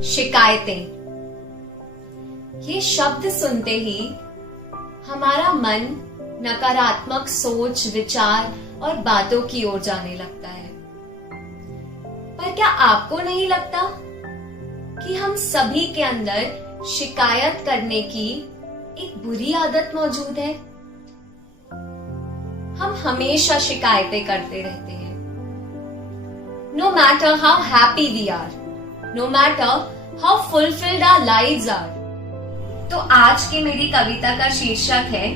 शिकायतें। ये शब्द सुनते ही हमारा मन नकारात्मक सोच, विचार और बातों की ओर जाने लगता है। पर क्या आपको नहीं लगता कि हम सभी के अंदर शिकायत करने की एक बुरी आदत मौजूद है? हम हमेशा शिकायतें करते रहते हैं। No matter how happy we are, no matter how fulfilled our lives are. तो आज की मेरी कविता का शीर्षक है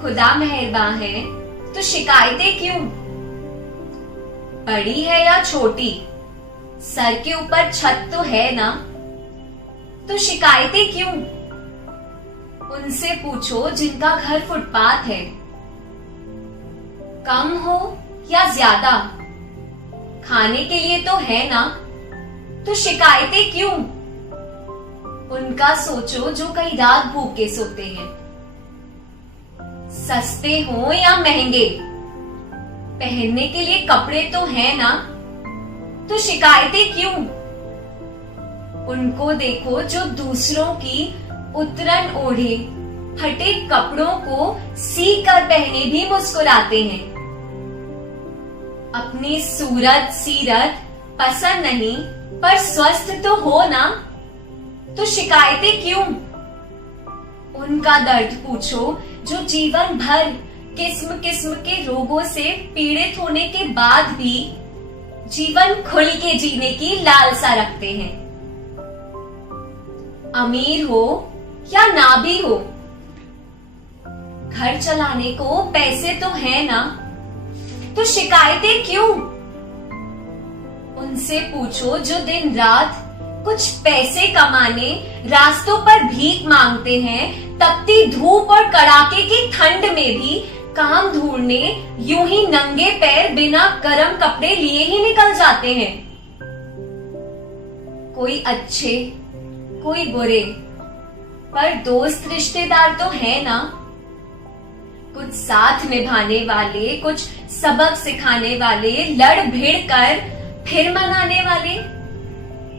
खुदा मेहरबान है तो शिकायतें क्यों? बड़ी है या छोटी, सर के ऊपर छत तो है ना, तो शिकायतें क्यों? उनसे पूछो जिनका घर फुटपाथ है। कम हो या ज्यादा, खाने के लिए तो है ना, तो शिकायतें क्यों? उनका सोचो जो कई रात भूखे सोते हैं। सस्ते हो या महंगे, पहनने के लिए कपड़े तो है ना, तो शिकायतें क्यों? उनको देखो जो दूसरों की उतरन ओढ़े फटे कपड़ों को सी कर पहने भी मुस्कुराते हैं। अपनी सूरत सीरत पसंद नहीं पर स्वस्थ तो हो ना, तो शिकायतें क्यों? उनका दर्द पूछो जो जीवन भर किस्म किस्म के रोगों से पीड़ित होने के बाद भी जीवन खुल के जीने की लालसा रखते हैं। अमीर हो या ना भी हो, घर चलाने को पैसे तो है ना, तो शिकायतें क्यों? उनसे पूछो जो दिन रात कुछ पैसे कमाने रास्तों पर भीख मांगते हैं, तपती धूप और कड़ाके की ठंड में भी काम ढूंढने यूं ही नंगे पैर बिना गर्म कपड़े लिए ही निकल जाते हैं। कोई अच्छे कोई बुरे, पर दोस्त रिश्तेदार तो है ना, कुछ साथ निभाने वाले, कुछ सबक सिखाने वाले, लड़ भिड़ कर फिर मनाने वाले,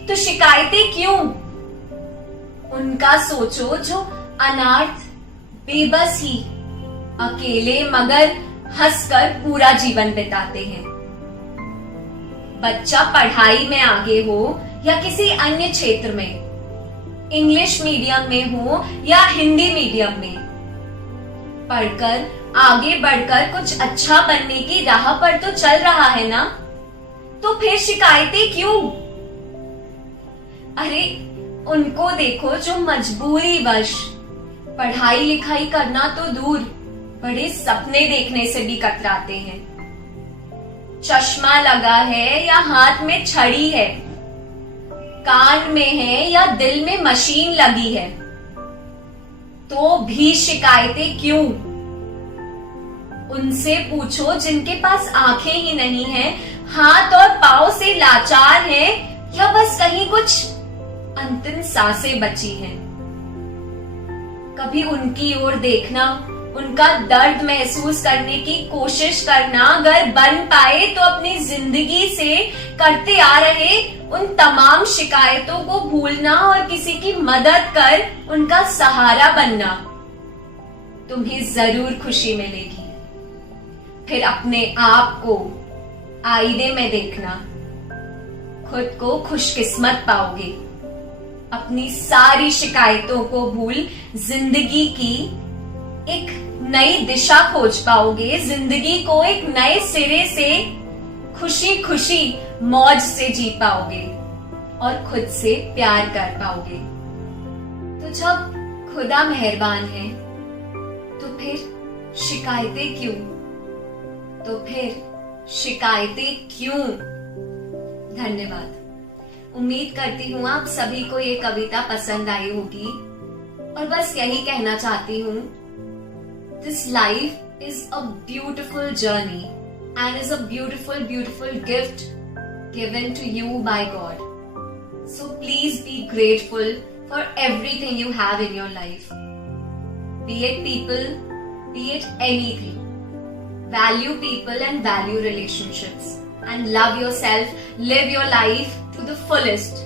तो शिकायतें क्यों? उनका सोचो जो अनाथ बेबस ही अकेले मगर हंसकर पूरा जीवन बिताते हैं। बच्चा पढ़ाई में आगे हो या किसी अन्य क्षेत्र में, इंग्लिश मीडियम में हो या हिंदी मीडियम में, पढ़कर आगे बढ़कर कुछ अच्छा बनने की राह पर तो चल रहा है ना, तो फिर शिकायतें क्यों? अरे उनको देखो जो मजबूरी वश पढ़ाई लिखाई करना तो दूर, बड़े सपने देखने से भी कतराते हैं। चश्मा लगा है या हाथ में छड़ी है, कान में है या दिल में मशीन लगी है, तो भी शिकायतें क्यों? उनसे पूछो जिनके पास आंखें ही नहीं हैं, हाथ और पांव से लाचार हैं, या बस कहीं कुछ अंतिम सांसें बची हैं। कभी उनकी ओर देखना, उनका दर्द महसूस करने की कोशिश करना, अगर बन पाए तो अपनी जिंदगी से करते आ रहे उन तमाम शिकायतों को भूलना और किसी की मदद कर उनका सहारा बनना, तुम्हें जरूर खुशी मिलेगी। फिर अपने आप को आईने में देखना, खुद को खुशकिस्मत पाओगे। अपनी सारी शिकायतों को भूल जिंदगी की एक नई दिशा खोज पाओगे, जिंदगी को एक नए सिरे से खुशी खुशी मौज से जी पाओगे और खुद से प्यार कर पाओगे। तो जब खुदा मेहरबान है तो फिर शिकायतें क्यों? तो फिर शिकायतें क्यों? धन्यवाद। उम्मीद करती हूँ आप सभी को ये कविता पसंद आई होगी, और बस यही कहना चाहती हूँ, this life is a beautiful journey and is a beautiful, beautiful gift given to you by God. So please be grateful for everything you have in your life. Be it people, be it anything. Value people and value relationships. And love yourself, live your life to the fullest.